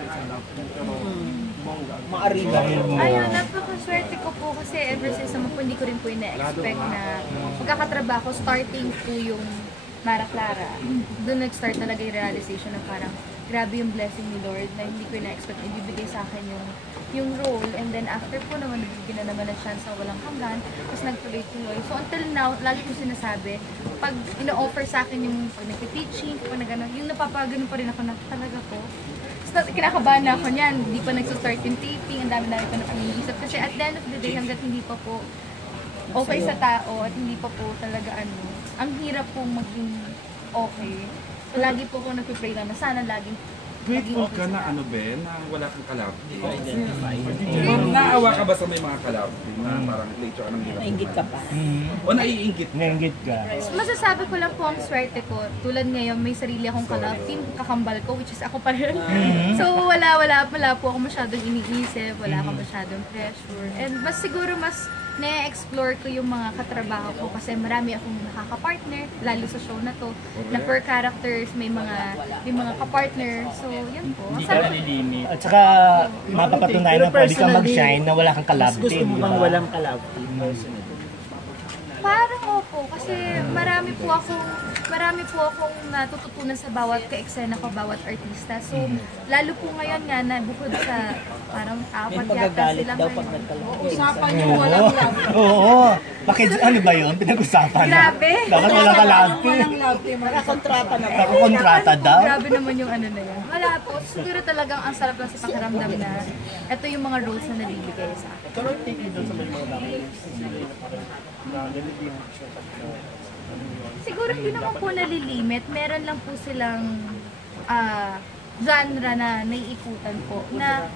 sa isang love team. Pero Maarila. Ayun, napakaswerte ko po kasi ever since naman po hindi ko rin po ina-expect na magkakatrabaho starting po yung Mara Clara. Doon nag-start talaga yung realization na parang grabe yung blessing ni Lord na hindi ko ina-expect na ibibigay sa akin yung role. And then after po naman, nabibigyan na naman ng chance na walang hanggan. Tapos nagtuloy-tuloy. So until now, lagi ko sinasabi, pag ina-offer sa akin yung pag nag-teaching, pag nag-ano, yung napapagano pa rin ako na talaga ko. So, kinakabahan na ako niyan. Hindi pa nag-start yung taping, ang dami-dami pa na pag-iisip. Kasi at the end of the day, hanggat hindi pa po okay sa tao at hindi pa po talaga ang hirap pong maging okay. So, lagi po ako nagpipray lang na sana laging Grateful ka na ano Ben, na wala kang kalab. Naawa ka ba sa may mga kalab? Na parang later ka nang hirap. Nainggit ka pa. O naiinggit? Nainggit ka. Masasabi ko lang po ang swerte ko. Tulad ngayon, may sarili akong kalab team, kakambal ko, which is ako pa rin. So wala po ako masyadong iniisip, wala ako masyadong pressure. And mas siguro mas na-explore ko yung mga katrabaho ko kasi marami akong nakaka-partner, lalo sa show na to, na per characters, may mga ka-partner. So, yun po. Hindi ka nalilimit. At saka mapapatunayan na pwede kang mag-shine na wala kang kalab team. Gusto mo bang walang kalab team personally? Parang opo, kasi marami po akong natututunan sa bawat ka-eksena ko, bawat artista. So, lalo po ngayon nga na bukod sa parang apat yata sila daw pag nagkalab. usapan yung walang love. Oo. Bakit ano ba yun? Pinag-usapan na. Grabe. Dapat walang kalab team. Nakakontrata na ba? Nakakontrata daw. Grabe naman yung ano na yan. Wala po. Siguro talagang ang sarap lang sa pakiramdam na ito yung mga roles na nabibigay sa akin. Pero take me doon sa may mga dapat Siguro hindi naman po nalilimit. Meron lang po silang genre na naiikutan po na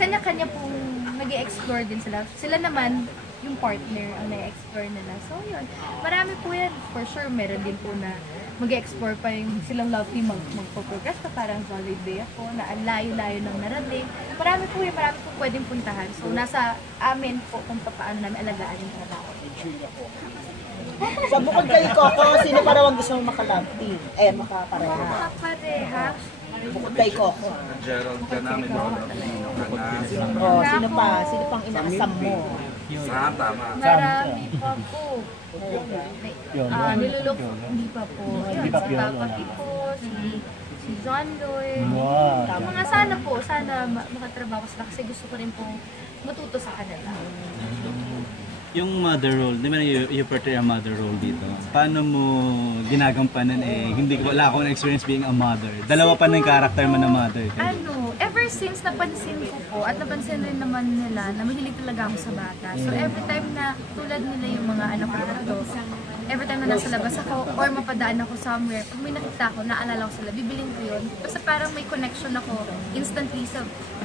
kanya-kanya pong nag-i-explore din sila. Sila naman yung partner ang na-explore nila. So yun, marami po yan. For sure, meron din po na mag-explore pa yung silang love team magpo-progress pa parang Solid Day ako na ang layo-layo ng narating. Marami po pwedeng puntahan. So nasa amin po kung paano namin alagaan yung trabaho. So, bukod kay Coco, sino pa raw ang gusto mong makalab team? Makapareha. Makapareha. Bukod kay Coco. Gerald ka namin, Lolo. Sino pa? Sino pang inaasam mo? Saan, tama. Marami pa po. Nilulok, hindi pa po. Hindi pa po. Pati po, si John Lloyd. Wow. Mga sana makatrabaho sila kasi gusto ko rin pong matuto sa kanila. Yung mother role, di ba you portray a mother role dito? Paano mo ginagampanan wala akong experience being a mother. Dalawa pa ng character mo na mother. Ever since napansin ko po at napansin rin naman nila na mahilig talaga ako sa bata. So every time na tulad nila yung mga anak ko dito, every time na nasa labas ako or mapadaan ako somewhere, pag may nakita ko, naalala ko sila, bibilin ko yun. Basta parang may connection ako instantly sa